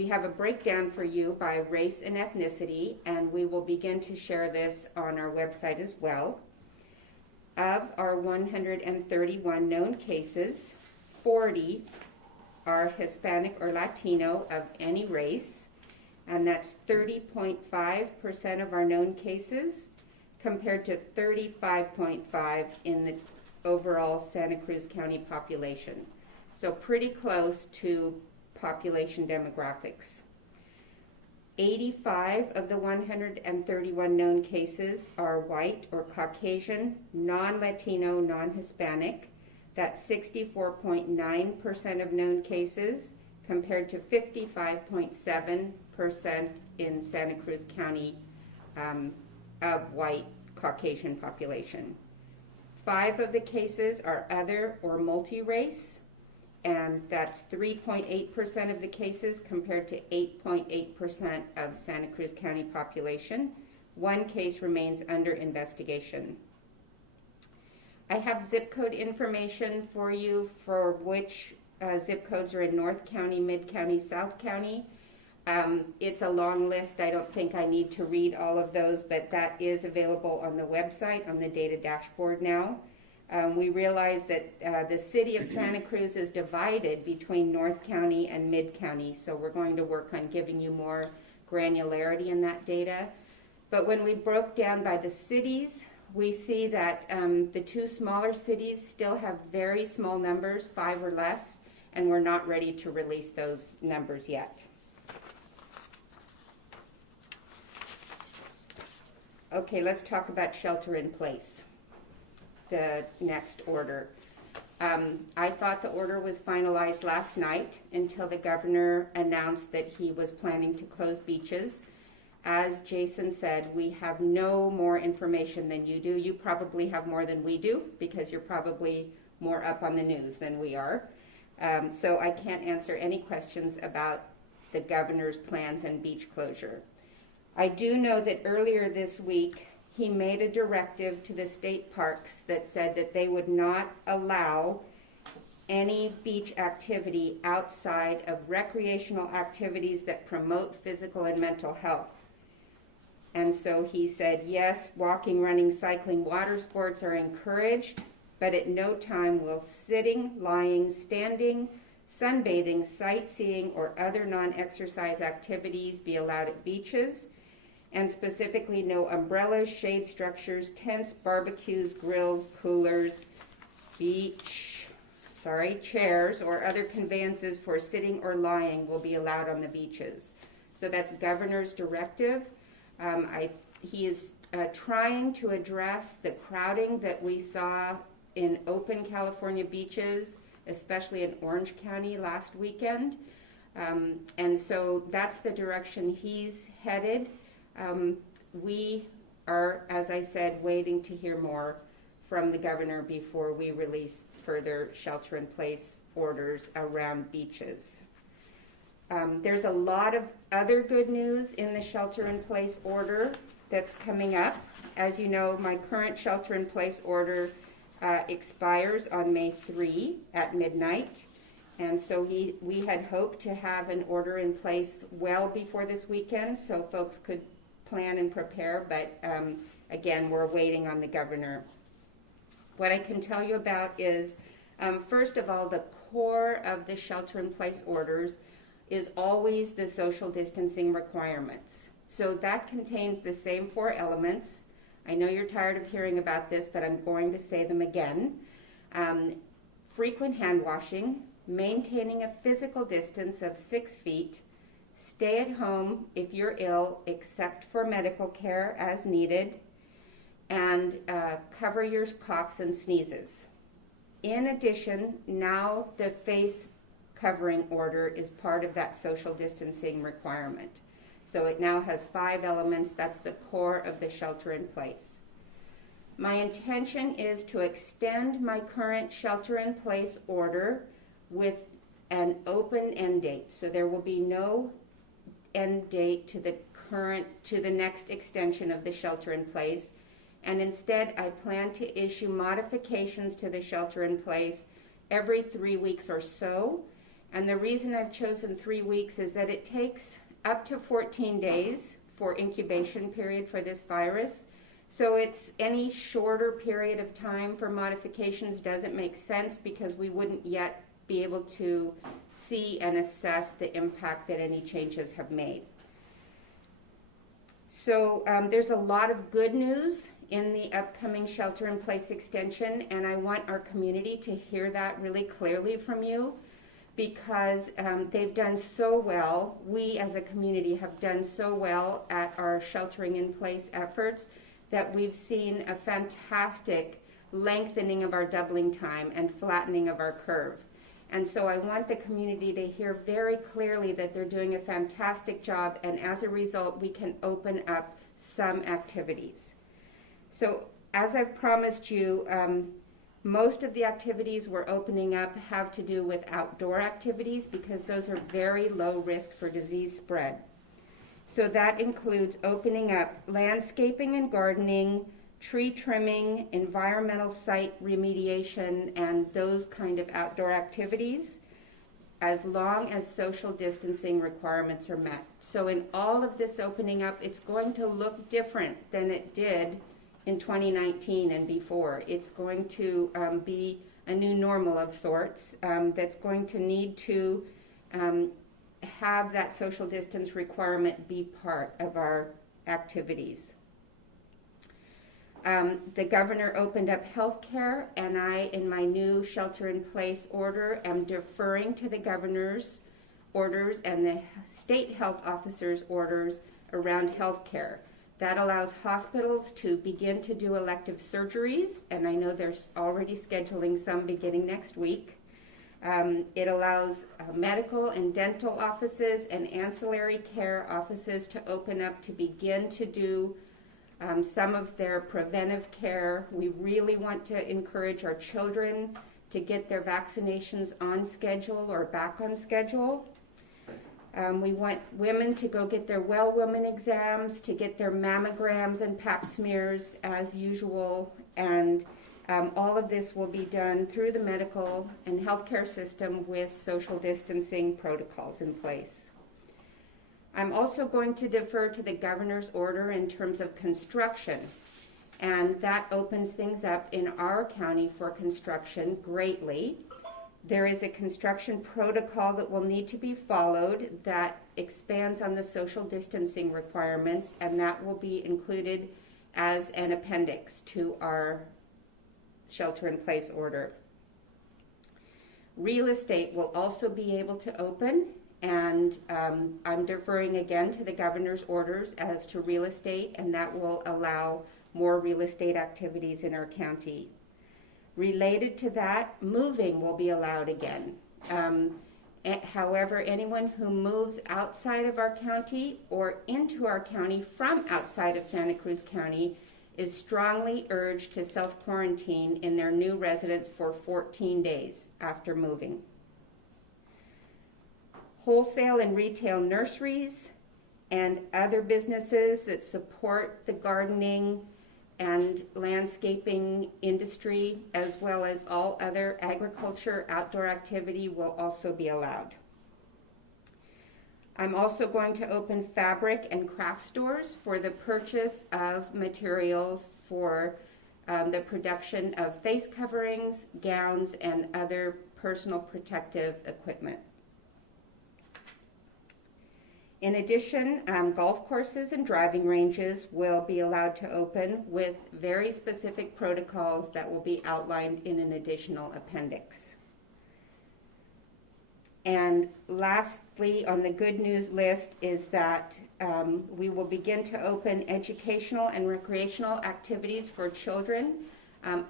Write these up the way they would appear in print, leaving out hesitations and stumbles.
We have a breakdown for you by race and ethnicity, and we will begin to share this on our website as well. Of our 131 known cases, 40 are Hispanic or Latino of any race, and that's 30.5% of our known cases, compared to 35.5% in the overall Santa Cruz County population. So pretty close to population demographics. 85 of the 131 known cases are white or Caucasian, non-Latino, non-Hispanic. That's 64.9% of known cases, compared to 55.7% in Santa Cruz County of white Caucasian population. 5 of the cases are other or multi-race, and that's 3.8% of the cases compared to 8.8% of Santa Cruz County population. 1 case remains under investigation. I have zip code information for you for which zip codes are in North County, Mid County, South County. It's a long list. I don't think I need to read all of those, but that is available on the website, on the data dashboard now. We realize that the city of Santa Cruz is divided between North County and Mid County, so we're going to work on giving you more granularity in that data. But when we broke down by the cities, we see that the 2 smaller cities still have very small numbers, 5 or less, and we're not ready to release those numbers yet. Okay, let's talk about shelter in place, the next order. I thought the order was finalized last night until the governor announced that he was planning to close beaches. As Jason said, we have no more information than you do. You probably have more than we do because you're probably more up on the news than we are. So I can't answer any questions about the governor's plans and beach closure. I do know that earlier this week he made a directive to the state parks that said that they would not allow any beach activity outside of recreational activities that promote physical and mental health. And so he said, yes, walking, running, cycling, water sports are encouraged, but at no time will sitting, lying, standing, sunbathing, sightseeing, or other non-exercise activities be allowed at beaches, and specifically no umbrellas, shade structures, tents, barbecues, grills, coolers, chairs, or other conveyances for sitting or lying will be allowed on the beaches. So that's governor's directive. He is trying to address the crowding that we saw in open California beaches, especially in Orange County last weekend. And so that's the direction he's headed. We are, as I said, waiting to hear more from the governor before we release further shelter-in-place orders around beaches. There's a lot of other good news in the shelter-in-place order that's coming up. As you know, my current shelter-in-place order expires on May 3 at midnight. And so we had hoped to have an order in place well before this weekend so folks could plan and prepare, but again, we're waiting on the governor. What I can tell you about is, first of all, the core of the shelter-in-place orders is always the social distancing requirements. So that contains the same 4 elements. I know you're tired of hearing about this, but I'm going to say them again. Frequent hand washing, maintaining a physical distance of 6 feet, stay at home if you're ill except for medical care as needed, and cover your coughs and sneezes. In addition, now the face covering order is part of that social distancing requirement. So it now has 5 elements. That's the core of the shelter in place. My intention is to extend my current shelter in place order with an open end date. So there will be no end date to the next extension of the shelter in place. And instead, I plan to issue modifications to the shelter in place every 3 weeks or so. And the reason I've chosen 3 weeks is that it takes up to 14 days for incubation period for this virus. So it's any shorter period of time for modifications doesn't make sense because we wouldn't yet be able to see and assess the impact that any changes have made. So there's a lot of good news in the upcoming shelter-in-place extension, and I want our community to hear that really clearly from you because they've done so well. We as a community have done so well at our sheltering-in-place efforts that we've seen a fantastic lengthening of our doubling time and flattening of our curve. And so I want the community to hear very clearly that they're doing a fantastic job, and as a result, we can open up some activities. So as I've promised you, most of the activities we're opening up have to do with outdoor activities because those are very low risk for disease spread. So that includes opening up landscaping and gardening, tree trimming, environmental site remediation, and those kind of outdoor activities, as long as social distancing requirements are met. So in all of this opening up, it's going to look different than it did in 2019 and before. It's going to be a new normal of sorts that's going to need to have that social distance requirement be part of our activities. The governor opened up health care, and I, in my new shelter-in-place order, am deferring to the governor's orders and the state health officer's orders around health care. That allows hospitals to begin to do elective surgeries, and I know they're already scheduling some beginning next week. It allows medical and dental offices and ancillary care offices to open up to begin to do some of their preventive care. We really want to encourage our children to get their vaccinations on schedule or back on schedule. We want women to go get their well woman exams, to get their mammograms and pap smears as usual, and all of this will be done through the medical and healthcare system with social distancing protocols in place. I'm also going to defer to the governor's order in terms of construction, and that opens things up in our county for construction greatly. There is a construction protocol that will need to be followed that expands on the social distancing requirements, and that will be included as an appendix to our shelter-in-place order. Real estate will also be able to open, and I'm deferring again to the governor's orders as to real estate, and that will allow more real estate activities in our county. Related to that, moving will be allowed again. However, anyone who moves outside of our county or into our county from outside of Santa Cruz County is strongly urged to self-quarantine in their new residence for 14 days after moving. Wholesale and retail nurseries and other businesses that support the gardening and landscaping industry, as well as all other agriculture outdoor activity, will also be allowed. I'm also going to open fabric and craft stores for the purchase of materials for the production of face coverings, gowns, and other personal protective equipment. In addition, golf courses and driving ranges will be allowed to open with very specific protocols that will be outlined in an additional appendix. And lastly, on the good news list is that we will begin to open educational and recreational activities for children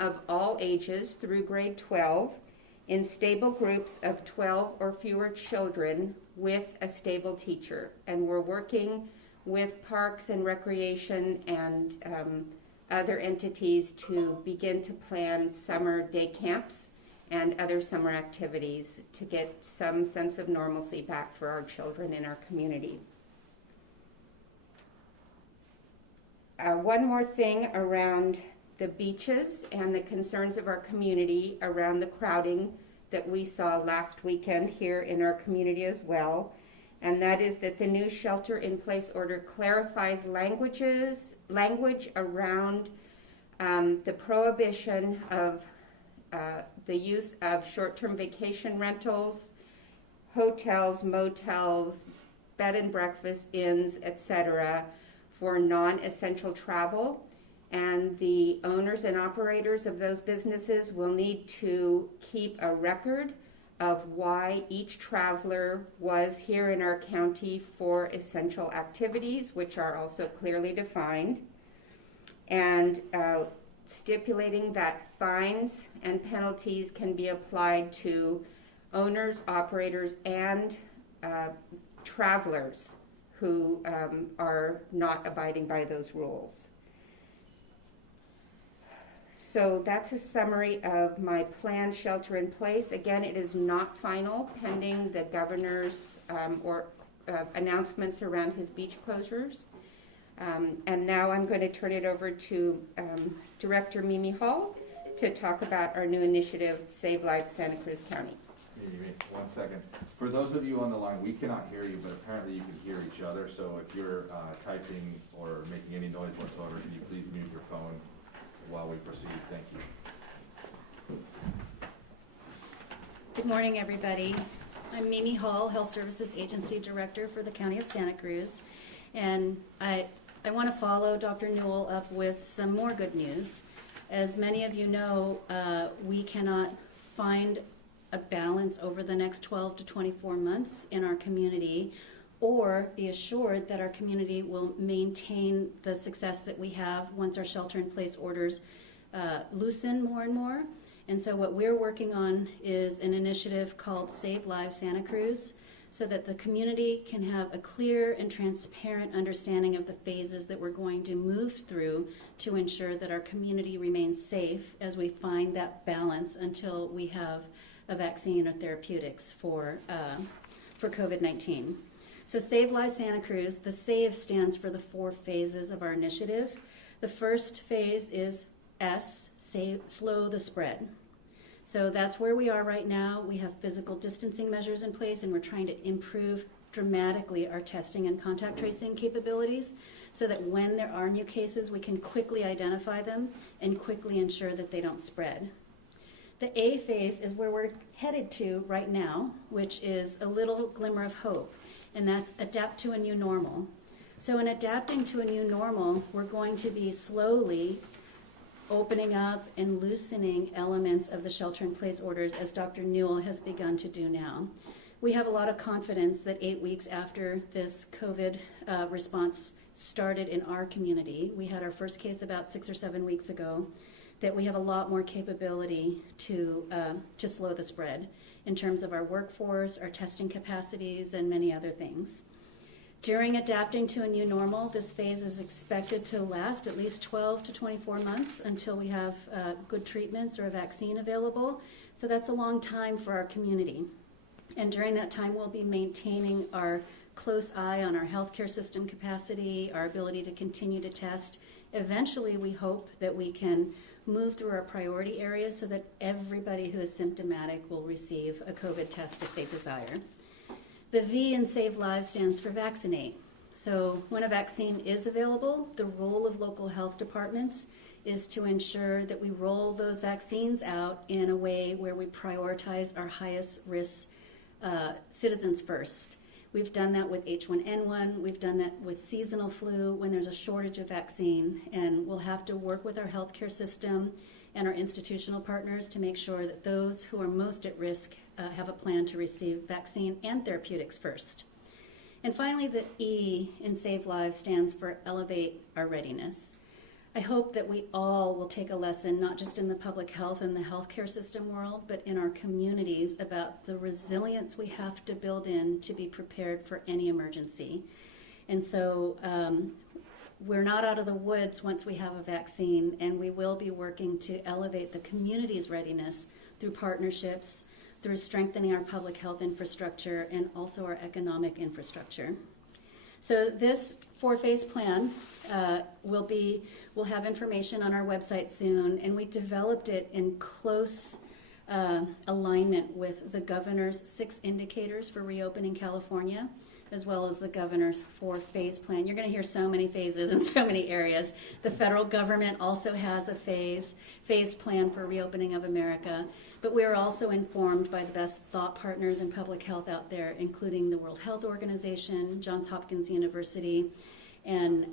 of all ages through grade 12 in stable groups of 12 or fewer children with a stable teacher. And we're working with parks and recreation and other entities to begin to plan summer day camps and other summer activities to get some sense of normalcy back for our children in our community. One more thing around the beaches and the concerns of our community around the crowding that we saw last weekend here in our community as well, and that is that the new shelter-in-place order clarifies language around the prohibition of the use of short-term vacation rentals, hotels, motels, bed and breakfast, inns, etc., for non-essential travel. And the owners and operators of those businesses will need to keep a record of why each traveler was here in our county for essential activities, which are also clearly defined, and stipulating that fines and penalties can be applied to owners, operators, and travelers who are not abiding by those rules. So that's a summary of my planned shelter in place. Again, it is not final, pending the governor's announcements around his beach closures. And now I'm going to turn it over to Director Mimi Hall to talk about our new initiative, Save Lives Santa Cruz County. Mimi, 1 second. For those of you on the line, we cannot hear you, but apparently you can hear each other. So if you're typing or making any noise whatsoever, can you please mute your phone while we proceed? Thank you. Good morning, everybody. I'm Mimi Hall, Health Services Agency Director for the County of Santa Cruz, and I want to follow Dr. Newell up with some more good news. As many of you know, we cannot find a balance over the next 12 to 24 months in our community, or be assured that our community will maintain the success that we have once our shelter-in-place orders loosen more and more. And so what we're working on is an initiative called Save Lives Santa Cruz, so that the community can have a clear and transparent understanding of the phases that we're going to move through to ensure that our community remains safe as we find that balance until we have a vaccine or therapeutics for COVID-19. So Save Lives Santa Cruz, the SAVE stands for the 4 phases of our initiative. The first phase is S, slow the spread. So that's where we are right now. We have physical distancing measures in place, and we're trying to improve dramatically our testing and contact tracing capabilities so that when there are new cases, we can quickly identify them and quickly ensure that they don't spread. The A phase is where we're headed to right now, which is a little glimmer of hope, and that's adapt to a new normal. So in adapting to a new normal, we're going to be slowly opening up and loosening elements of the shelter-in-place orders, as Dr. Newell has begun to do now. We have a lot of confidence that 8 weeks after this COVID response started in our community, we had our first case about 6 or 7 weeks ago, that we have a lot more capability to slow the spread in terms of our workforce, our testing capacities, and many other things. During adapting to a new normal, this phase is expected to last at least 12 to 24 months until we have good treatments or a vaccine available. So that's a long time for our community. And during that time, we'll be maintaining our close eye on our healthcare system capacity, our ability to continue to test. Eventually, we hope that we can move through our priority areas so that everybody who is symptomatic will receive a COVID test if they desire. The V in Save Lives stands for vaccinate. So when a vaccine is available, the role of local health departments is to ensure that we roll those vaccines out in a way where we prioritize our highest risk citizens first. We've done that with H1N1, we've done that with seasonal flu when there's a shortage of vaccine, and we'll have to work with our healthcare system and our institutional partners to make sure that those who are most at risk have a plan to receive vaccine and therapeutics first. And finally, the E in Save Lives stands for elevate our readiness. I hope that we all will take a lesson, not just in the public health and the healthcare system world, but in our communities about the resilience we have to build in to be prepared for any emergency. And so we're not out of the woods once we have a vaccine, and we will be working to elevate the community's readiness through partnerships, through strengthening our public health infrastructure and also our economic infrastructure. So this 4-phase plan we'll have information on our website soon, and we developed it in close alignment with the governor's 6 indicators for reopening California, as well as the governor's 4-phase plan. You're going to hear so many phases in so many areas. The federal government also has a phased plan for reopening of America, but we are also informed by the best thought partners in public health out there, including the World Health Organization, Johns Hopkins University, and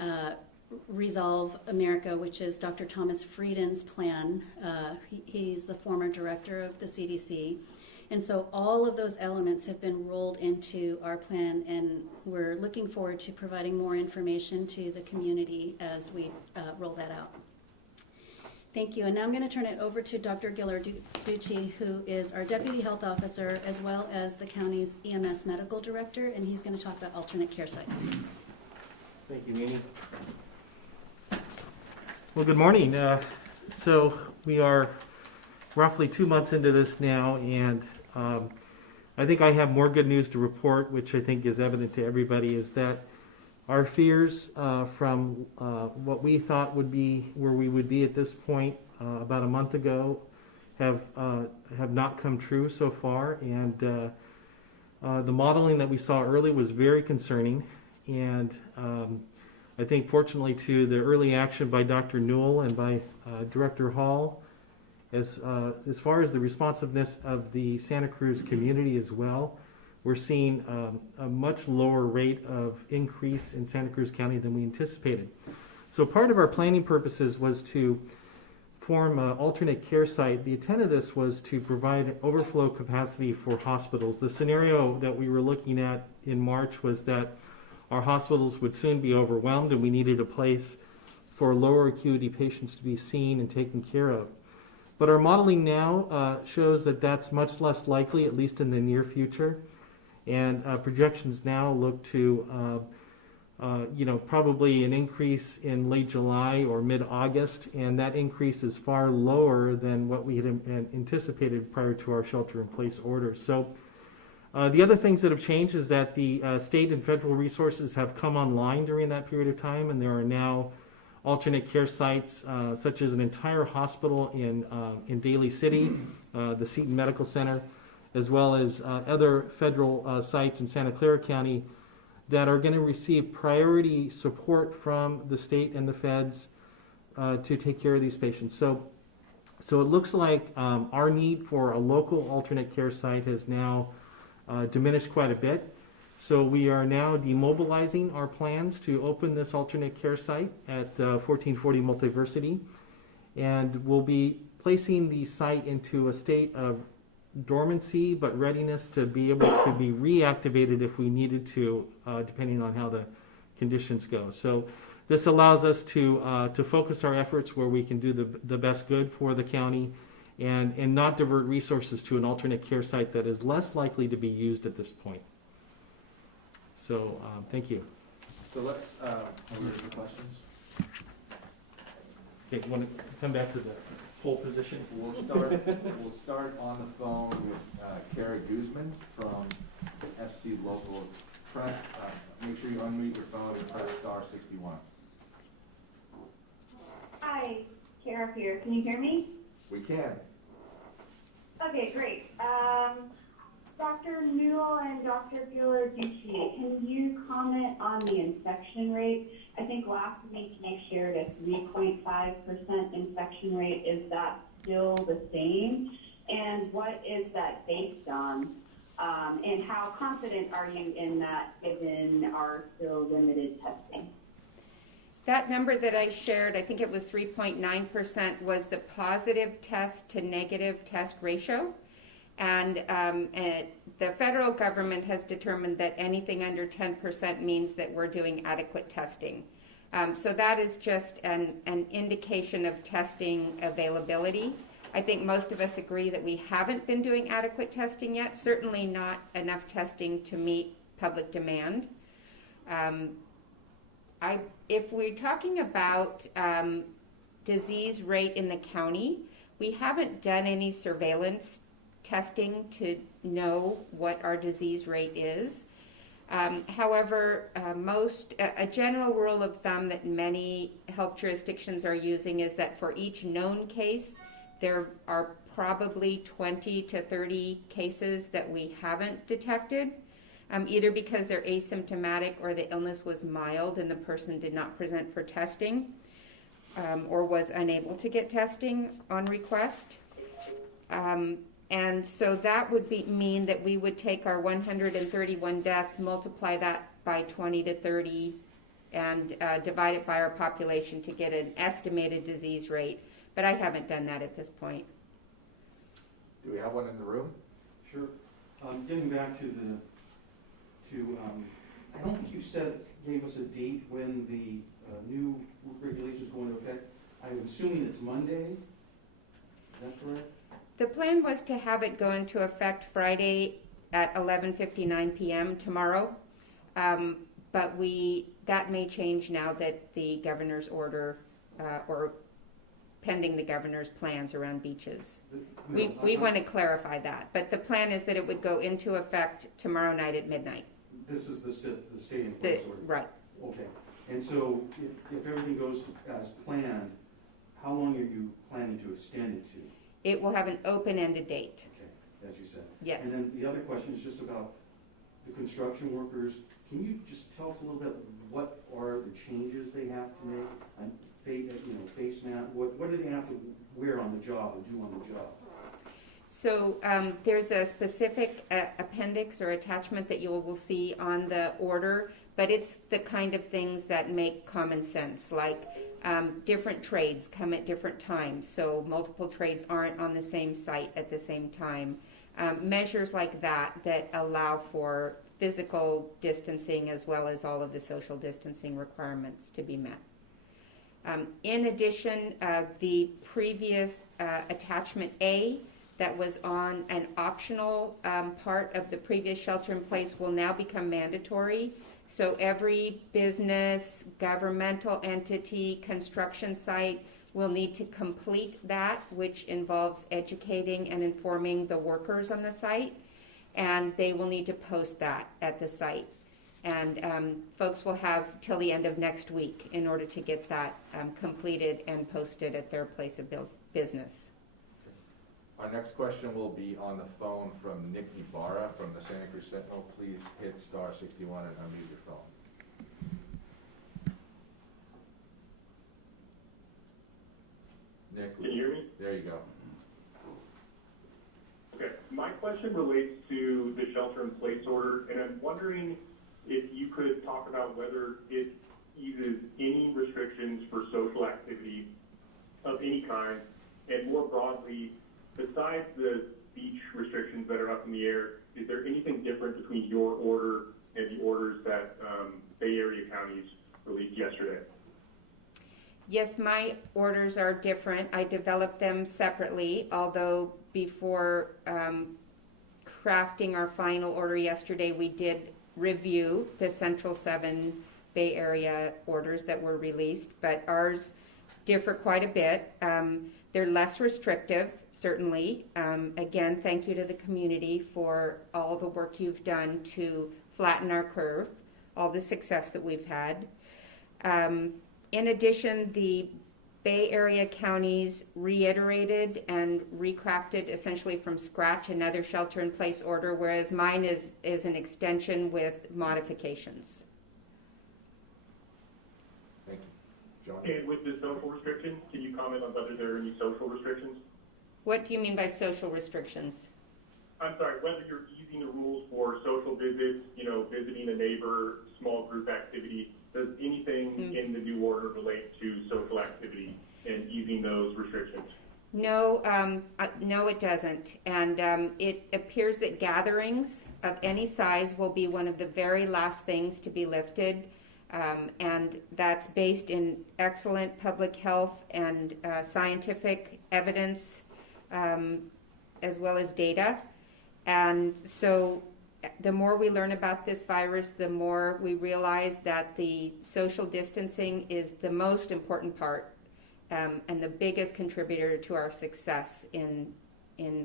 Resolve America, which is Dr. Thomas Frieden's plan. He's the former director of the CDC. And so all of those elements have been rolled into our plan, and we're looking forward to providing more information to the community as we roll that out. Thank you. And now I'm going to turn it over to Dr. Ghilarducci, who is our Deputy Health Officer as well as the county's EMS Medical Director, and he's going to talk about alternate care sites. Thank you, Mimi. Well, good morning. So we are roughly 2 months into this now, and I think I have more good news to report, which I think is evident to everybody, is that our fears from what we thought would be where we would be at this point about a month ago have not come true so far, and the modeling that we saw early was very concerning, and I think fortunately to the early action by Dr. Newell and by Director Hall, as far as the responsiveness of the Santa Cruz community as well, we're seeing a much lower rate of increase in Santa Cruz County than we anticipated. So part of our planning purposes was to form an alternate care site. The intent of this was to provide overflow capacity for hospitals. The scenario that we were looking at in March was that our hospitals would soon be overwhelmed and we needed a place for lower acuity patients to be seen and taken care of. But our modeling now shows that that's much less likely, at least in the near future. And projections now look to, probably an increase in late July or mid-August, and that increase is far lower than what we had anticipated prior to our shelter-in-place orders. So the other things that have changed is that the state and federal resources have come online during that period of time, and there are now alternate care sites, such as an entire hospital in Daly City, the Seton Medical Center, as well as other federal sites in Santa Clara County that are going to receive priority support from the state and the feds to take care of these patients. So it looks like our need for a local alternate care site has now diminished quite a bit. So we are now demobilizing our plans to open this alternate care site at 1440 Multiversity, and we'll be placing the site into a state of dormancy but readiness to be able to be reactivated if we needed to, depending on how the conditions go. So this allows us to focus our efforts where we can do the best good for the county and not divert resources to an alternate care site that is less likely to be used at this point. So thank you. So let's, are we ready for questions? Okay, you want to come back to the full position? We'll start on the phone with Kara Guzman from SC Local Press. Make sure you unmute your phone and press *61. Hi, Kara here. Can you hear me? We can. Okay, great. Dr. Newell and Dr. Ghilarducci, can you comment on the infection rate? I think last week you shared a 3.5% infection rate. Is that still the same? And what is that based on? And how confident are you in that given our still limited testing? That number that I shared, I think it was 3.9%, was the positive test to negative test ratio. And the federal government has determined that anything under 10% means that we're doing adequate testing. So that is just an indication of testing availability. I think most of us agree that we haven't been doing adequate testing yet, certainly not enough testing to meet public demand. If we're talking about disease rate in the county, we haven't done any surveillance testing to know what our disease rate is. However, a general rule of thumb that many health jurisdictions are using is that for each known case, there are probably 20 to 30 cases that we haven't detected, either because they're asymptomatic or the illness was mild and the person did not present for testing, or was unable to get testing on request. And so that would mean that we would take our 131 deaths, multiply that by 20 to 30, and divide it by our population to get an estimated disease rate. But I haven't done that at this point. Do we have one in the room? Sure. Getting back to I don't think you gave us a date when the new regulations go into effect. I'm assuming it's Monday. Is that correct? The plan was to have it go into effect Friday at 11:59 p.m. tomorrow, but that may change now that the governor's order, or pending the governor's plans around beaches. We want to clarify that, but the plan is that it would go into effect tomorrow night at midnight. This is the stay in place order. Right. Okay. And so if everything goes as planned, how long are you planning to extend it to? It will have an open-ended date. Okay, as you said. Yes. And then the other question is just about the construction workers. Can you just tell us a little bit what are the changes they have to make? And face mask. What do they have to wear on the job or do on the job? So there's a specific appendix or attachment that you will see on the order, but it's the kind of things that make common sense, like different trades come at different times, so multiple trades aren't on the same site at the same time. Measures like that allow for physical distancing as well as all of the social distancing requirements to be met. In addition, the previous attachment A that was on an optional part of the previous shelter-in-place will now become mandatory. So every business, governmental entity, construction site will need to complete that, which involves educating and informing the workers on the site, and they will need to post that at the site. And folks will have till the end of next week in order to get that completed and posted at their place of business. Our next question will be on the phone from Nick Ibarra from the Santa Cruz Sentinel. Please hit *61 and unmute your phone. Nick, can you hear me? There you go. Okay, my question relates to the shelter-in-place order, and I'm wondering if you could talk about whether it eases any restrictions for social activity of any kind, and more broadly, besides the beach restrictions that are up in the air, is there anything different between your order and the orders that Bay Area counties released yesterday? Yes, my orders are different. I developed them separately, although before crafting our final order yesterday, we did review the Central 7 Bay Area orders that were released, but ours differ quite a bit. They're less restrictive, certainly. Again, thank you to the community for all the work you've done to flatten our curve, all the success that we've had. In addition, the Bay Area counties reiterated and recrafted essentially from scratch another shelter-in-place order, whereas mine is an extension with modifications. Thank you. John? And with the social restrictions, can you comment on whether there are any social restrictions? What do you mean by social restrictions? I'm sorry, whether you're easing the rules for social visits, visiting a neighbor, small group activity. Does anything in the new order relate to social activity and easing those restrictions? No, no, it doesn't. And it appears that gatherings of any size will be one of the very last things to be lifted. And that's based in excellent public health and scientific evidence, as well as data. And so the more we learn about this virus, the more we realize that the social distancing is the most important part and the biggest contributor to our success in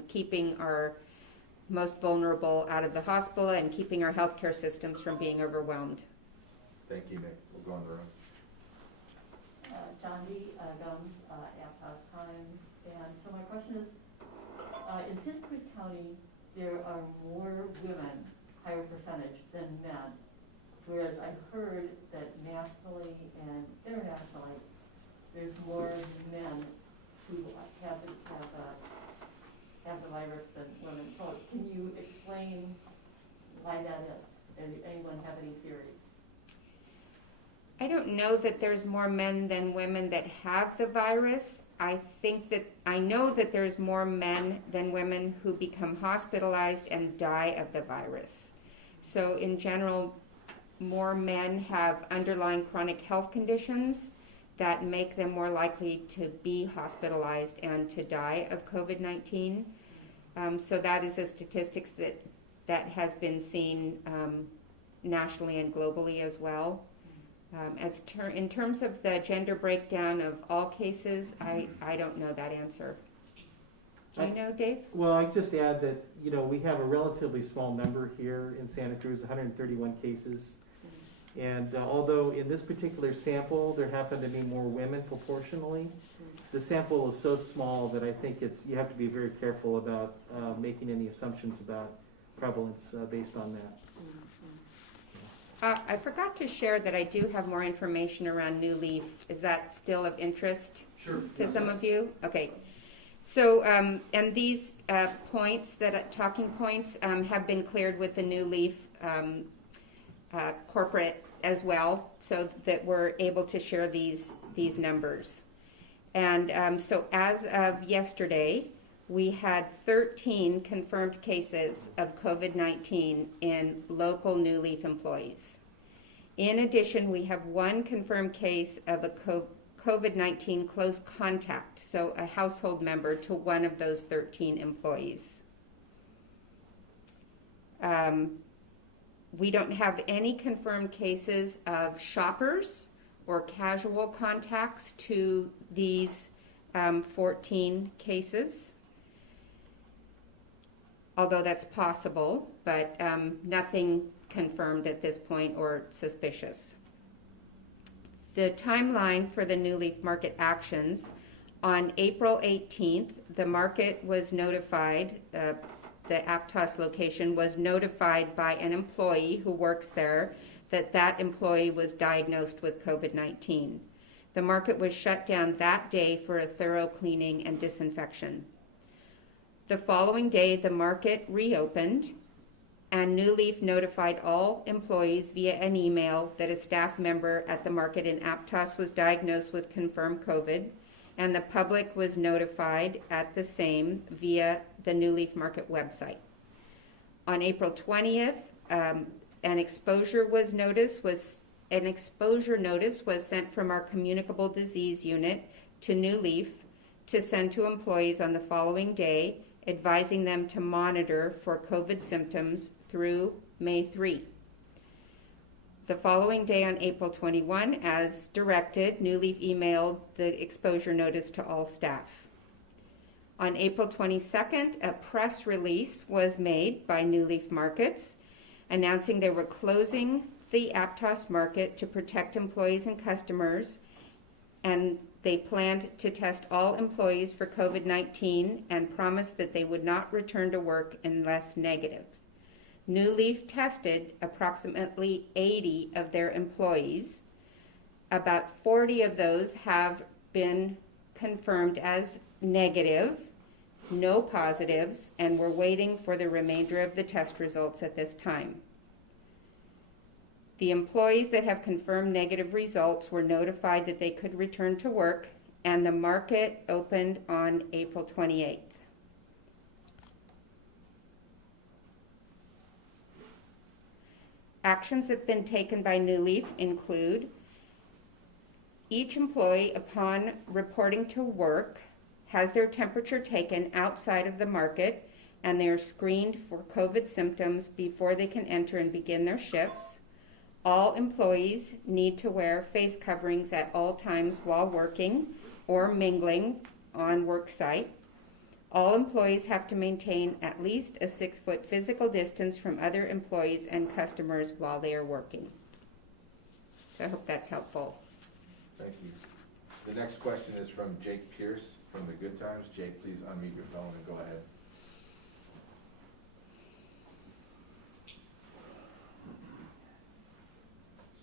keeping our most vulnerable out of the hospital and keeping our healthcare systems from being overwhelmed. Thank you, Nick. We'll go in the room. John D. Gums, Amp House Times. And so my question is, County, there are more women, higher percentage than men. Whereas I've heard that nationally and internationally, there's more men who have the virus than women. So can you explain why that is? Does anyone have any theories? I don't know that there's more men than women that have the virus. I know that there's more men than women who become hospitalized and die of the virus. So in general, more men have underlying chronic health conditions that make them more likely to be hospitalized and to die of COVID-19. So that is a statistics that has been seen nationally and globally as well. In terms of the gender breakdown of all cases, I don't know that answer. Do you know, Dave? Well, I just add that, we have a relatively small number here in Santa Cruz, 131 cases. And although in this particular sample, there happen to be more women proportionally, the sample is so small that I think you have to be very careful about making any assumptions about prevalence based on that. I forgot to share that I do have more information around New Leaf. Is that still of interest to some of you? Okay. So, and these points, talking points, have been cleared with the New Leaf corporate as well, so that we're able to share these numbers. And so as of yesterday, we had 13 confirmed cases of COVID-19 in local New Leaf employees. In addition, we have one confirmed case of a COVID-19 close contact, so a household member to one of those 13 employees. We don't have any confirmed cases of shoppers or casual contacts to these 14 cases, although that's possible, but nothing confirmed at this point or suspicious. The timeline for the New Leaf market actions: on April 18th, the market was notified, the Aptos location was notified by an employee who works there that employee was diagnosed with COVID-19. The market was shut down that day for a thorough cleaning and disinfection. The following day, the market reopened, and New Leaf notified all employees via an email that a staff member at the market in Aptos was diagnosed with confirmed COVID, and the public was notified at the same via the New Leaf Market website. On April 20th, an exposure notice was sent from our communicable disease unit to New Leaf to send to employees on the following day, advising them to monitor for COVID symptoms through May 3. The following day, on April 21, as directed, New Leaf emailed the exposure notice to all staff. On April 22nd, a press release was made by New Leaf Markets announcing they were closing the Aptos market to protect employees and customers, and they planned to test all employees for COVID-19 and promised that they would not return to work unless negative. New Leaf tested approximately 80 of their employees. About 40 of those have been confirmed as negative, no positives, and we're waiting for the remainder of the test results at this time. The employees that have confirmed negative results were notified that they could return to work, and the market opened on April 28th. Actions that have been taken by New Leaf include: each employee, upon reporting to work, has their temperature taken outside of the market, and they are screened for COVID symptoms before they can enter and begin their shifts. All employees need to wear face coverings at all times while working or mingling on work site. All employees have to maintain at least a 6-foot physical distance from other employees and customers while they are working. So I hope that's helpful. Thank you. The next question is from Jake Pierce from the Good Times. Jake, please unmute your phone and go ahead.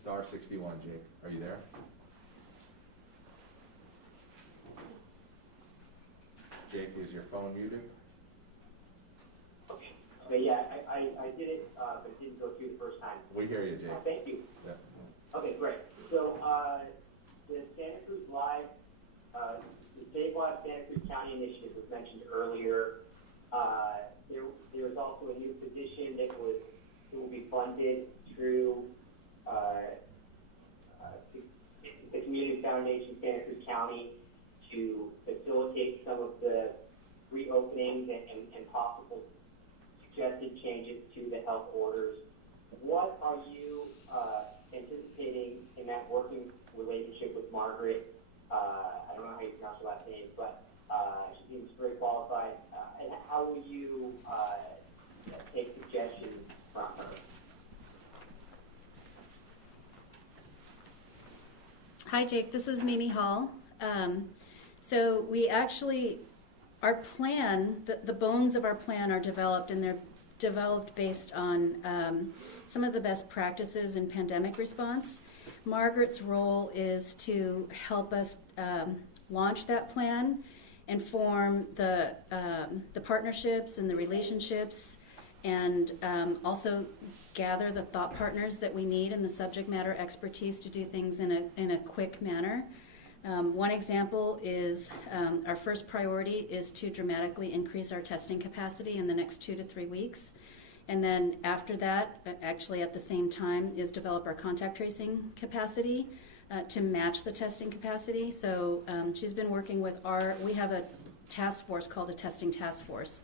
star 61, Jake. Are you there? Jake, is your phone muted? Okay, yeah, I did it, but it didn't go through the first time. We hear you, Jake. Thank you. Yeah. Okay, great. So, the Santa Cruz Live, the statewide Santa Cruz County initiative was mentioned earlier. There was also a new position that will be funded through the Community Foundation Santa Cruz County to facilitate some of the reopenings and possible suggested changes to the health orders. What are you anticipating in that working relationship with Margaret? I don't know how you pronounce her last name, but she seems very qualified. And how will you take suggestions from her? Hi, Jake. This is Mimi Hall. So we actually, our plan, the bones of our plan are developed, and they're developed based on some of the best practices in pandemic response. Margaret's role is to help us launch that plan and form the partnerships and the relationships, and also gather the thought partners that we need and the subject matter expertise to do things in a quick manner. One example is our first priority is to dramatically increase our testing capacity in the next 2 to 3 weeks. And then after that, actually at the same time, is develop our contact tracing capacity to match the testing capacity. So she's been working with we have a task force called a testing task force.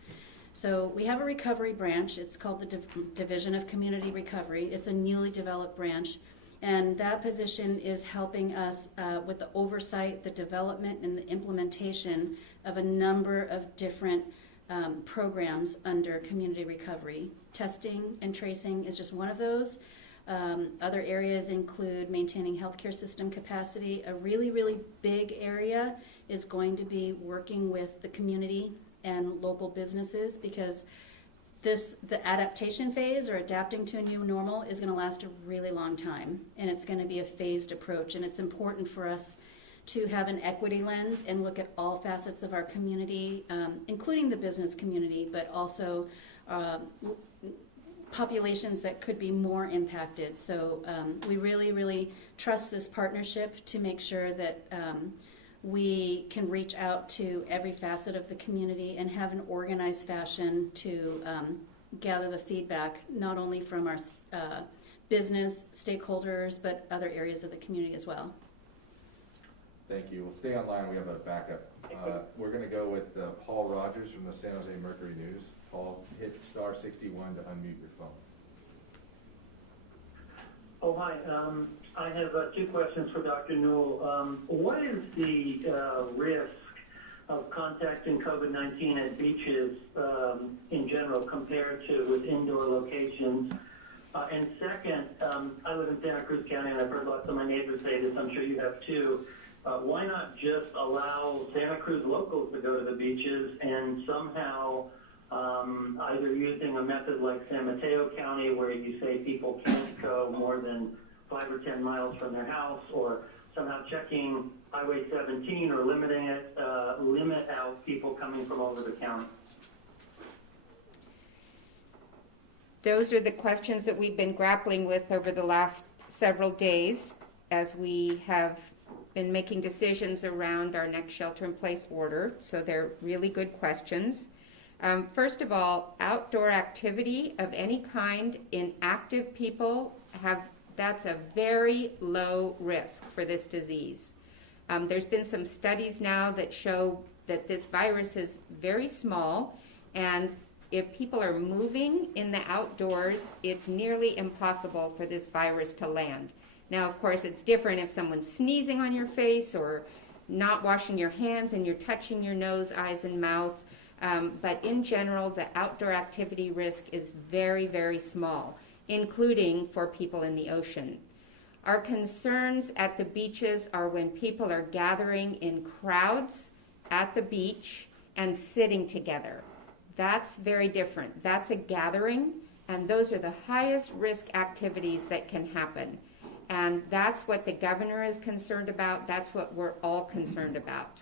So we have a recovery branch. It's called the Division of Community Recovery. It's a newly developed branch. And that position is helping us with the oversight, the development, and the implementation of a number of different programs under community recovery. Testing and tracing is just one of those. Other areas include maintaining healthcare system capacity. A really, really big area is going to be working with the community and local businesses, because the adaptation phase, or adapting to a new normal, is going to last a really long time, and it's going to be a phased approach. And it's important for us to have an equity lens and look at all facets of our community, including the business community, but also populations that could be more impacted. So we really, really trust this partnership to make sure that we can reach out to every facet of the community and have an organized fashion to gather the feedback, not only from our business stakeholders, but other areas of the community as well. Thank you. We'll stay online. We have a backup. We're going to go with Paul Rogers from the San Jose Mercury News. Paul, hit star 61 to unmute your phone. Oh, hi. I have 2 questions for Dr. Newell. What is the risk of contacting COVID-19 at beaches in general compared to with indoor locations? And second, I live in Santa Cruz County, and I've heard lots of my neighbors say this. I'm sure you have too. Why not just allow Santa Cruz locals to go to the beaches and somehow either using a method like San Mateo County, where you say people can't go more than 5 or 10 miles from their house, or somehow checking Highway 17 or limiting it, limit out people coming from over the county? Those are the questions that we've been grappling with over the last several days as we have been making decisions around our next shelter-in-place order. So they're really good questions. First of all, outdoor activity of any kind in active people that's a very low risk for this disease. There's been some studies now that show that this virus is very small, and if people are moving in the outdoors, it's nearly impossible for this virus to land. Now, of course, it's different if someone's sneezing on your face or not washing your hands and you're touching your nose, eyes, and mouth. But in general, the outdoor activity risk is very, very small, including for people in the ocean. Our concerns at the beaches are when people are gathering in crowds at the beach and sitting together. That's very different. That's a gathering, and those are the highest risk activities that can happen. And that's what the governor is concerned about. That's what we're all concerned about.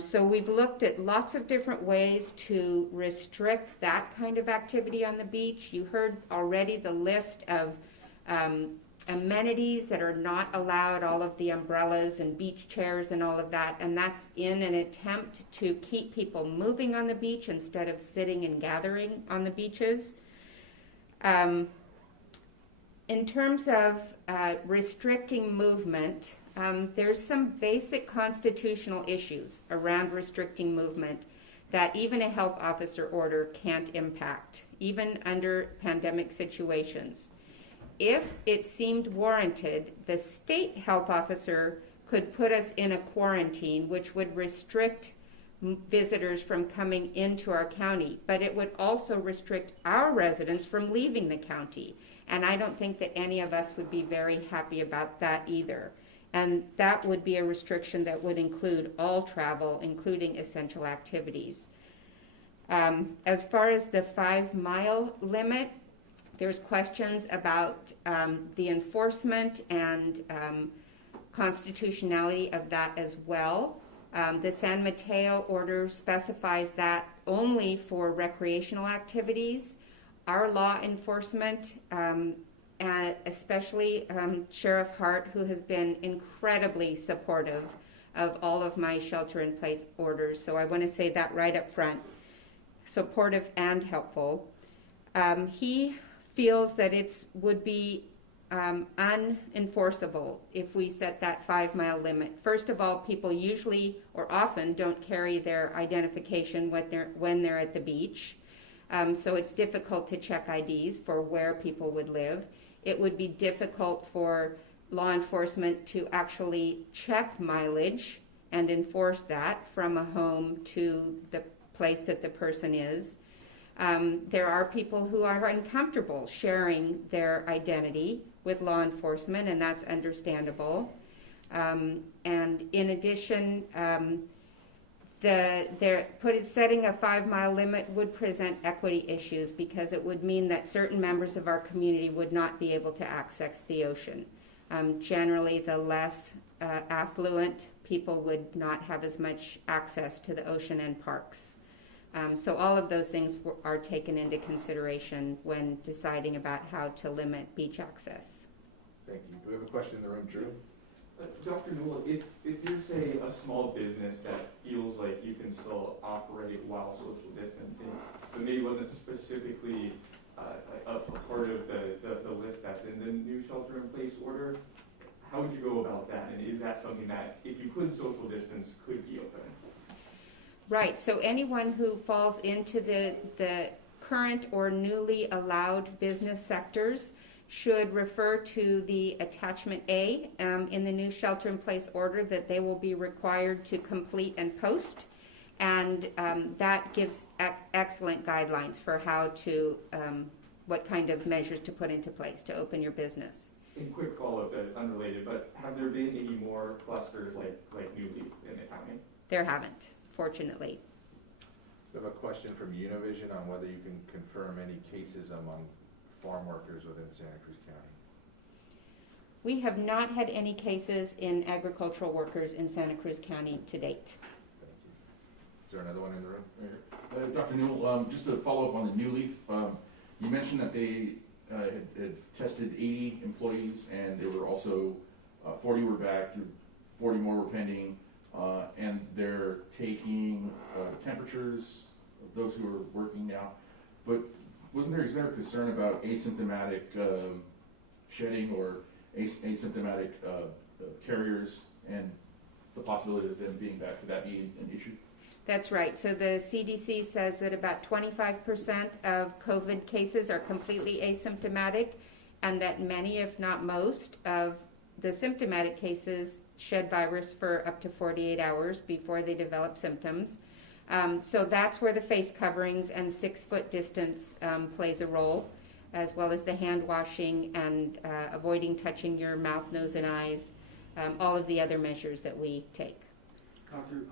So we've looked at lots of different ways to restrict that kind of activity on the beach. You heard already the list of amenities that are not allowed, all of the umbrellas and beach chairs and all of that, and that's in an attempt to keep people moving on the beach instead of sitting and gathering on the beaches. In terms of restricting movement, there's some basic constitutional issues around restricting movement that even a health officer order can't impact, even under pandemic situations. If it seemed warranted, the state health officer could put us in a quarantine, which would restrict visitors from coming into our county, but it would also restrict our residents from leaving the county. And I don't think that any of us would be very happy about that either. And that would be a restriction that would include all travel, including essential activities. As far as the 5-mile limit, there's questions about the enforcement and constitutionality of that as well. The San Mateo order specifies that only for recreational activities. Our law enforcement, especially Sheriff Hart, who has been incredibly supportive of all of my shelter-in-place orders, so I want to say that right up front, supportive and helpful. He feels that it would be unenforceable if we set that 5-mile limit. First of all, people usually or often don't carry their identification when they're at the beach. So it's difficult to check IDs for where people would live. It would be difficult for law enforcement to actually check mileage and enforce that from a home to the place that the person is. There are people who are uncomfortable sharing their identity with law enforcement, and that's understandable. And in addition, setting a 5-mile limit would present equity issues because it would mean that certain members of our community would not be able to access the ocean. Generally, the less affluent people would not have as much access to the ocean and parks. So all of those things are taken into consideration when deciding about how to limit beach access. Thank you. Do we have a question in the room, Drew? Dr. Newell, if you're, say, a small business that feels like you can still operate while social distancing, but maybe wasn't specifically a part of the list that's in the new shelter-in-place order, how would you go about that? And is that something that, if you could social distance, could be open? Right, so anyone who falls into the current or newly allowed business sectors should refer to the attachment A in the new shelter-in-place order that they will be required to complete and post. And that gives excellent guidelines for how to, what kind of measures to put into place to open your business. And quick follow-up that is unrelated, but have there been any more clusters like New Leaf in the county? There haven't, fortunately. We have a question from Univision on whether you can confirm any cases among farm workers within Santa Cruz County. We have not had any cases in agricultural workers in Santa Cruz County to date. Thank you. Is there another one in the room? Dr. Newell, just to follow up on the New Leaf, you mentioned that they had tested 80 employees and there were also 40 were back, 40 more were pending, and they're taking temperatures of those who are working now. But is there a concern about asymptomatic shedding or asymptomatic carriers and the possibility of them being back? Could that be an issue? That's right. So the CDC says that about 25% of COVID cases are completely asymptomatic, and that many, if not most, of the symptomatic cases shed virus for up to 48 hours before they develop symptoms. So that's where the face coverings and 6-foot distance plays a role, as well as the hand washing and avoiding touching your mouth, nose, and eyes, all of the other measures that we take. Doctor,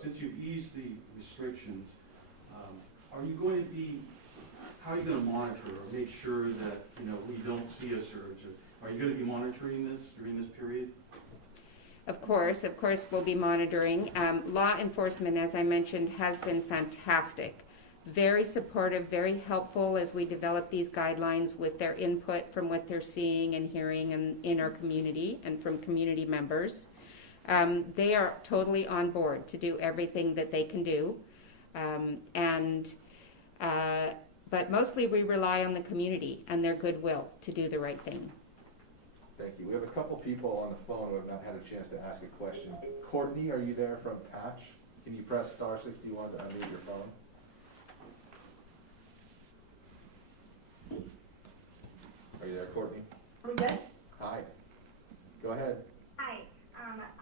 since you've eased the restrictions, are you going to be, how are you going to monitor or make sure that, we don't see a surge? Or Are you going to be monitoring this during this period? Of course, we'll be monitoring. Law enforcement, as I mentioned, has been fantastic. Very supportive, very helpful as we develop these guidelines with their input from what they're seeing and hearing in our community and from community members. They are totally on board to do everything that they can do. But mostly we rely on the community and their goodwill to do the right thing. Thank you. We have a couple people on the phone who have not had a chance to ask a question. Courtney, are you there from Patch? Can you press star 61 to unmute your phone? Are you there, Courtney? Are we good? Hi. Go ahead. Hi.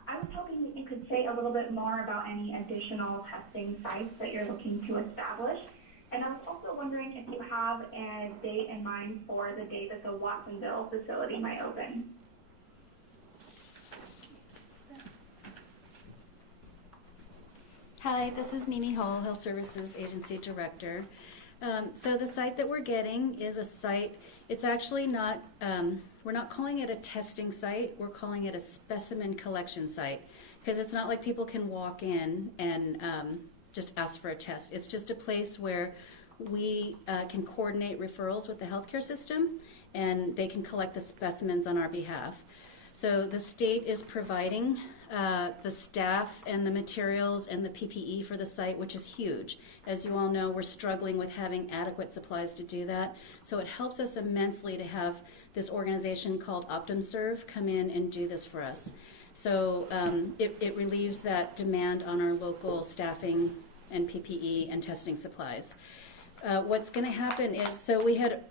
I was hoping that you could say a little bit more about any additional testing sites that you're looking to establish. And I was also wondering if you have a date in mind for the day that the Watsonville facility might open. Hi, this is Mimi Hall, Health Services Agency Director. So the site that we're getting is a site, it's actually not, we're not calling it a testing site, we're calling it a specimen collection site. Because it's not like people can walk in and just ask for a test. It's just a place where we can coordinate referrals with the healthcare system and they can collect the specimens on our behalf. So the state is providing the staff and the materials and the PPE for the site, which is huge. As you all know, we're struggling with having adequate supplies to do that. So it helps us immensely to have this organization called OptumServe come in and do this for us. So it relieves that demand on our local staffing and PPE and testing supplies. What's going to happen is, so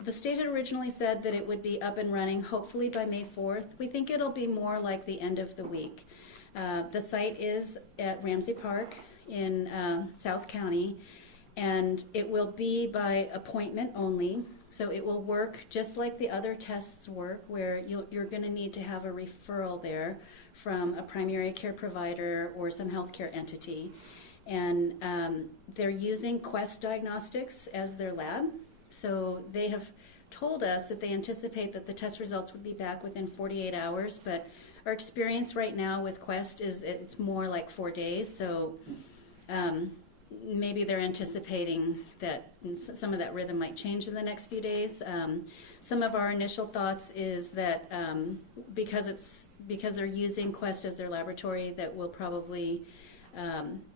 the state had originally said that it would be up and running hopefully by May 4th. We think it'll be more like the end of the week. The site is at Ramsey Park in South County, and it will be by appointment only. So it will work just like the other tests work, where you're going to need to have a referral there from a primary care provider or some healthcare entity. And they're using Quest Diagnostics as their lab. So they have told us that they anticipate that the test results would be back within 48 hours, but our experience right now with Quest is it's more like 4 days. So maybe they're anticipating that some of that rhythm might change in the next few days. Some of our initial thoughts is that because they're using Quest as their laboratory, that we'll probably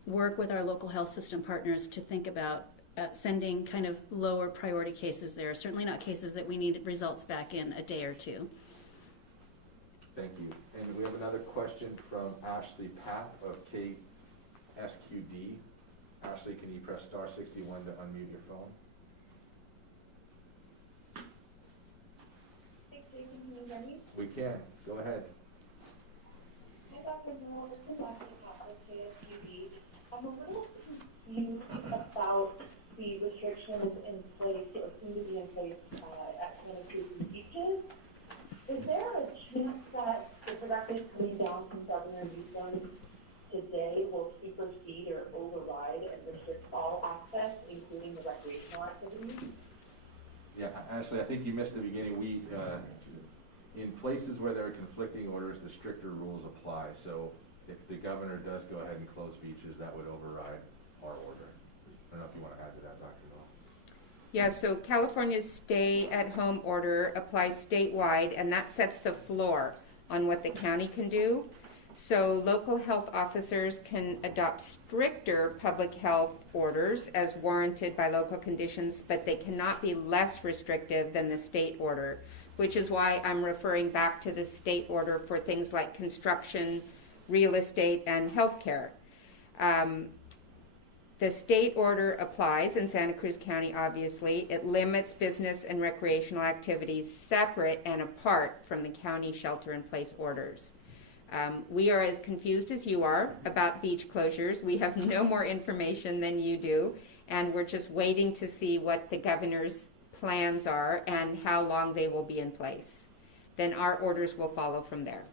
work with our local health system partners to think about sending kind of lower priority cases there. Certainly not cases that we need results back in a day or two. Thank you. And we have another question from Ashley Papp of KSQD. Ashley, can you press star 61 to unmute your phone? Hey, Jason, can you hear me? We can. Go ahead. Hi, Dr. Newell. This is Ashley Papp of KSQD. I'm a little confused about the restrictions in place, or soon to be in place, at Santa Cruz beaches. Is there a chance that the directives coming down from Governor Newsom today will supersede or override and restrict all access, including the recreational activities? Yeah, Ashley, I think you missed the beginning. We, in places where there are conflicting orders, the stricter rules apply. So if the governor does go ahead and close beaches, that would override our order. I don't know if you want to add to that, Dr. Hill. Yeah, so California's stay-at-home order applies statewide, and that sets the floor on what the county can do. So local health officers can adopt stricter public health orders as warranted by local conditions, but they cannot be less restrictive than the state order, which is why I'm referring back to the state order for things like construction, real estate, and healthcare. The state order applies in Santa Cruz County, obviously. It limits business and recreational activities separate and apart from the county shelter-in-place orders. We are as confused as you are about beach closures. We have no more information than you do, and we're just waiting to see what the governor's plans are and how long they will be in place. Then our orders will follow from there.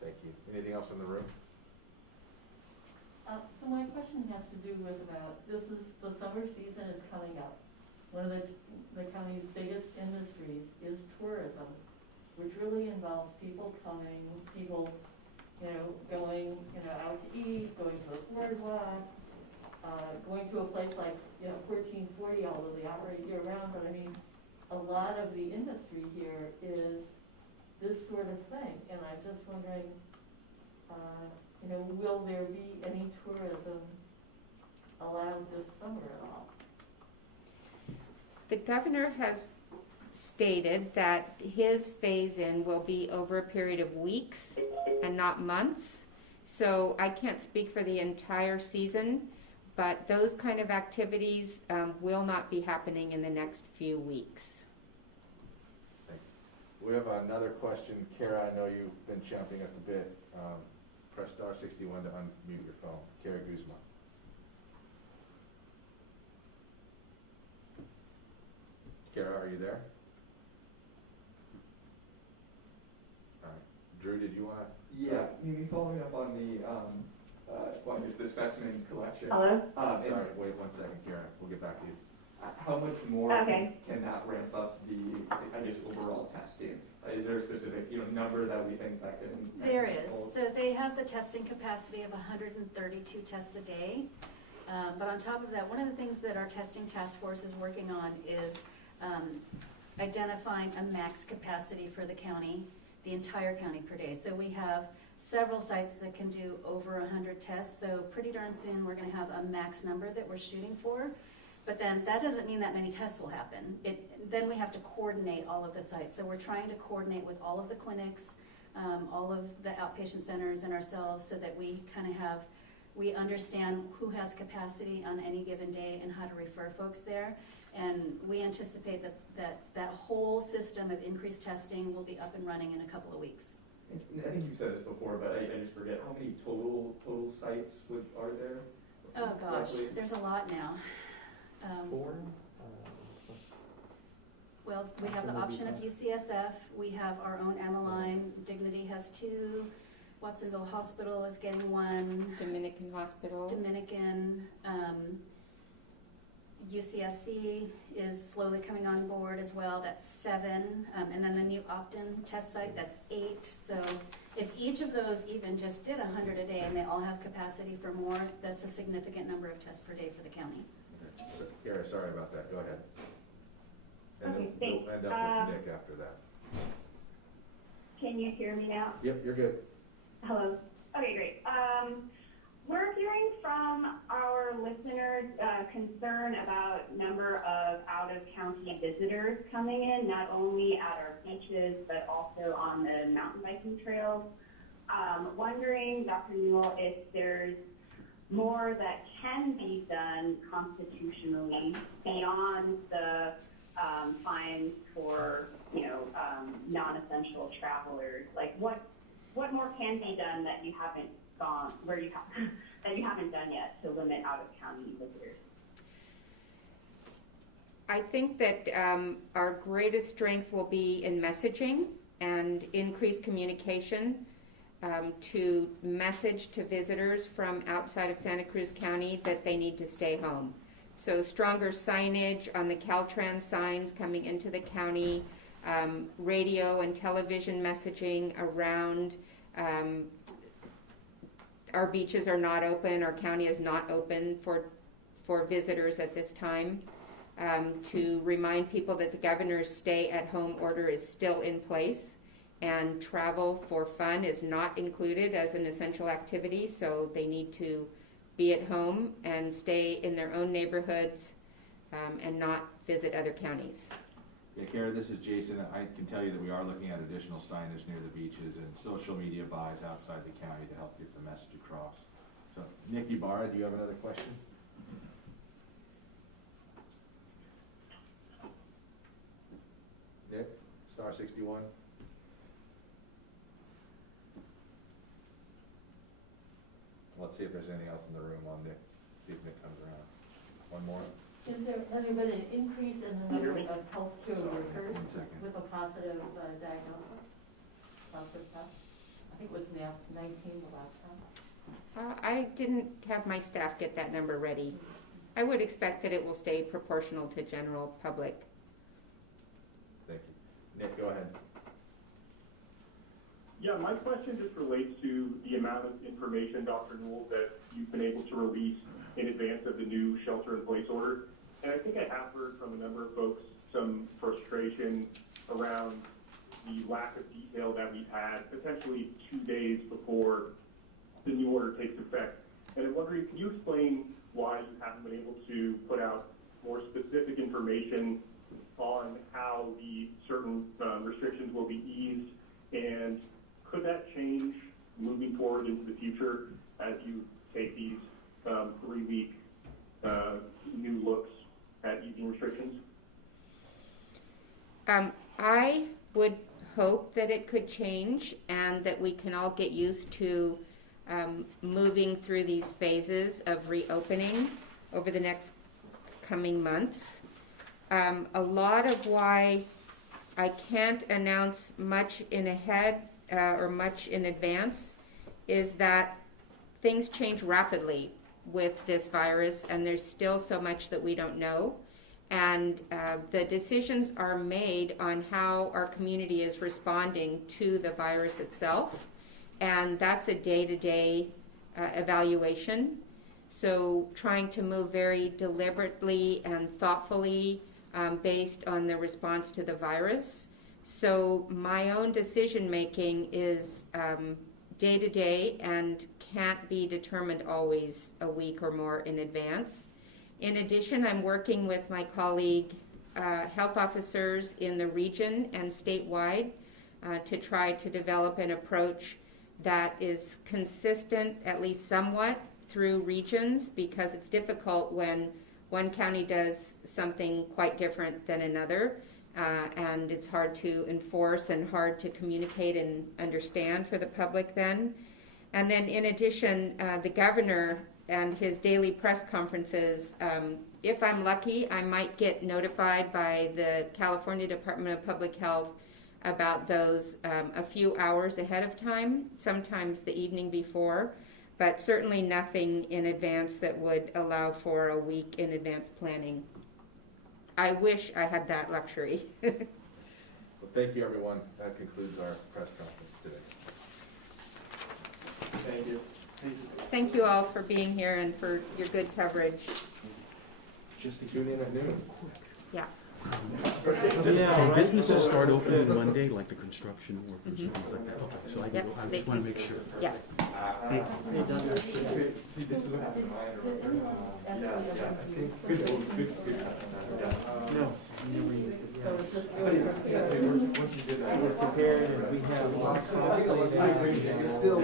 Thank you. Anything else in the room? So my question has to do with the summer season is coming up. One of the county's biggest industries is tourism. which really involves people coming, people, going, out to eat, going to a boardwalk, going to a place like, 1440, although they operate year round, but I mean, a lot of the industry here is this sort of thing, and I'm just wondering, will there be any tourism allowed this summer at all? The governor has stated that his phase-in will be over a period of weeks and not months. So I can't speak for the entire season, but those kind of activities will not be happening in the next few weeks. We have another question. Kara, I know you've been champing at the bit. Press star 61 to unmute your phone. Kara Guzman. Kara, are you there? All right. Drew, did you want to? Yeah, maybe following up on the specimen collection. Hello? Sorry, wait 1 second, Kara. We'll get back to you. How much more Okay. can that ramp up the, overall testing? Is there a specific, number that we think that can? There is. So they have the testing capacity of 132 tests a day. But on top of that, one of the things that our testing task force is working on is identifying a max capacity for the county, the entire county per day. So we have several sites that can do over 100 tests. So pretty darn soon we're going to have a max number that we're shooting for. But then that doesn't mean that many tests will happen. Then we have to coordinate all of the sites. So we're trying to coordinate with all of the clinics, all of the outpatient centers and ourselves so that we we understand who has capacity on any given day and how to refer folks there. And we anticipate that whole system of increased testing will be up and running in a couple of weeks. I think you've said this before, but I just forget, how many total sites are there? Oh gosh, roughly? there's a lot now. 4? Well, we have the option of UCSF, we have our own Ammaline, Dignity has 2, Watsonville Hospital is getting 1, Dominican Hospital. Dominican, UCSC is slowly coming on board as well, that's 7, and then the new Optin test site, that's 8. So if each of those even just did 100 a day and they all have capacity for more, that's a significant number of tests per day for the county. Okay. So, Kara, sorry about that. Go ahead. And Okay, then we'll thanks. end up with Nick after that. Can you hear me now? Yep, you're good. Hello? Okay, great. We're hearing from our listeners concern about number of out-of-county visitors coming in, not only at our beaches, but also on the mountain biking trails. Wondering, Dr. Newell, if there's more that can be done constitutionally beyond the fines for, non-essential travelers. Like, what more can be done that you haven't that you haven't done yet to limit out-of-county visitors? I think that our greatest strength will be in messaging and increased communication to message to visitors from outside of Santa Cruz County that they need to stay home. So stronger signage on the Caltrans signs coming into the county, radio and television messaging around our beaches are not open, our county is not open for visitors at this time. To remind people that the governor's stay-at-home order is still in place and travel for fun is not included as an essential activity, so they need to be at home and stay in their own neighborhoods and not visit other counties. Yeah, Kara, this is Jason. I can tell you that we are looking at additional signage near the beaches and social media buys outside the county to help get the message across. So, Nick Ibarra, do you have another question? Nick, star 61. Let's see if there's anything else in the room on Nick. See if Nick comes around. One more. Has there been an increase in the number of healthcare workers 1 second. with a positive diagnosis? Positive test? I think it was 19 the last time. I didn't have my staff get that number ready. I would expect that it will stay proportional to general public. Thank you. Nick, go ahead. Yeah, my question just relates to the amount of information, Dr. Newell, that you've been able to release in advance of the new shelter-in-place order. And I think I have heard from a number of folks some frustration around the lack of detail that we've had potentially 2 days before the new order takes effect. And I'm wondering, can you explain why you haven't been able to put out more specific information on how the certain restrictions will be eased, and could that change moving forward into the future as you take these 3-week new looks at easing restrictions? I would hope that it could change and that we can all get used to moving through these phases of reopening over the next coming months. A lot of why I can't announce much in ahead or much in advance is that things change rapidly with this virus, and there's still so much that we don't know. And the decisions are made on how our community is responding to the virus itself, and that's a day-to-day evaluation. So trying to move very deliberately and thoughtfully based on the response to the virus. So my own decision making is day-to-day and can't be determined always a week or more in advance. In addition, I'm working with my colleague health officers in the region and statewide to try to develop an approach that is consistent, at least somewhat, through regions, because it's difficult when one county does something quite different than another, and it's hard to enforce and hard to communicate and understand for the public then. And then in addition, the governor and his daily press conferences, if I'm lucky, I might get notified by the California Department of Public Health about those a few hours ahead of time, sometimes the evening before, but certainly nothing in advance that would allow for a week in advance planning. I wish I had that luxury. Well, thank you, everyone. That concludes our press conference today. Thank you. Thank you all for being here and for your good coverage. Just to tune in at noon. Yeah. Yeah, right. Businesses start opening Monday, like the construction workers and Mhm. things like that. Okay, so I Yep, can go, I just want to make sure. Yeah. See, this is what happened to my underwriter. Good. No, we never used it. So it's just Once you did that. We're prepared and we have lots of. You're still.